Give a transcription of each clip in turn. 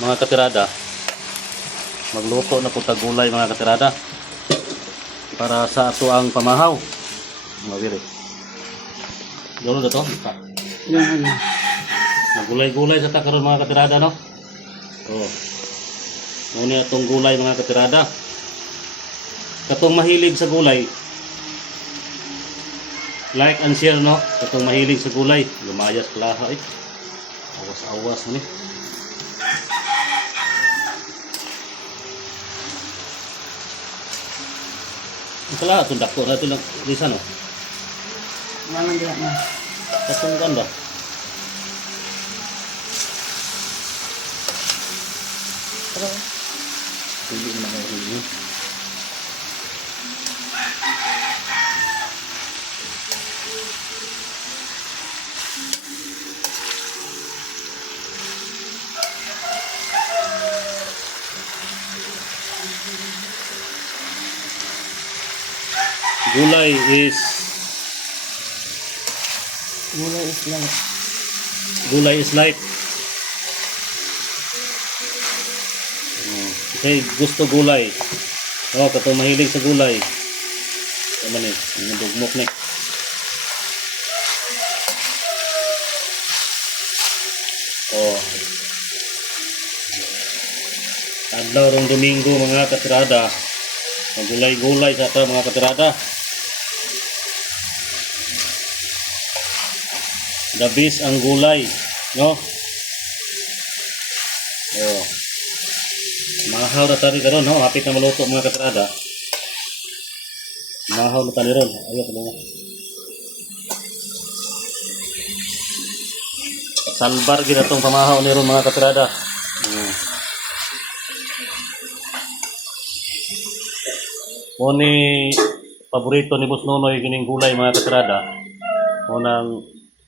mga katirada, magluto na po tagulay mga katirada para sa ato ang pamahaw. Mabiri. Dolo na to. Yan. Magulay-gulay sa takaron mga katirada, no? Oh. Muna itong gulay mga katirada. Katong mahilig sa gulay, like and share, no? Katong mahilig sa gulay, lumayas plaha eh. Awas-awas mo ni. Kala itong dako na ito lang, Lisa, no? Walang diyak na. Katong ganda. Pero, Hindi naman ako hindi. Gulay is gulay is life. Gulay is life. Kasi gusto gulay. Oh, katong mahilig sa gulay. Tama ni, ang dugmok ni. Oh. Adlaw rong Domingo mga katirada. Gulay-gulay sa ata mga katirada. The best ang gulay, no? Oh. Mahaw na tani karon, no? Hapit na maluto mga katirada. Mahaw na tani ron. Ayo ko na. Salbar gid atong pamahaw ni ron mga katirada. Muni paborito ni Boss Nonoy kining gulay mga katirada. Munang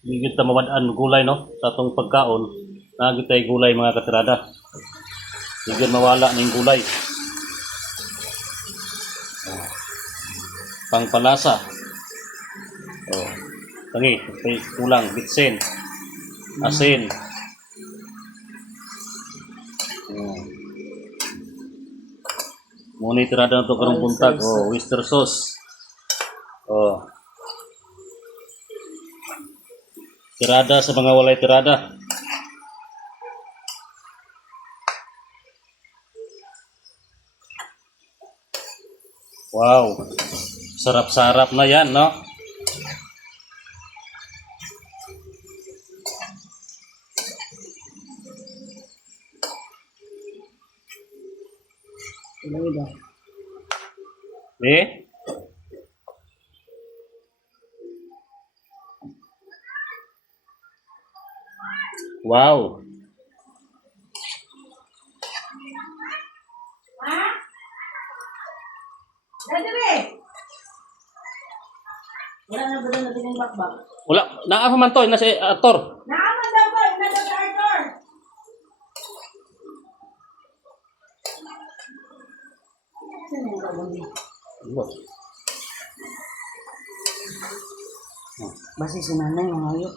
gigit ta mawad-an gulay, no? Sa atong pagkaon, nagitay gulay mga katirada. Hindi mawala ng gulay. Pangpalasa. Oh. Tangi, may kulang bitsen. Asin. Muna tirada na ito karong buntag. Oh, oyster sauce. Oh. Tirada sa mga walay tirada. Wow. Sarap-sarap na yan, no? Ilawid ah. Eh? Wow. Wala na ba na din bakbak? Wala. Naafa man to. Nasa aktor. Naaman daw ko! Inadot sa Arthur! Sino yung gagawin niya? Basi si nanay, mga ayok.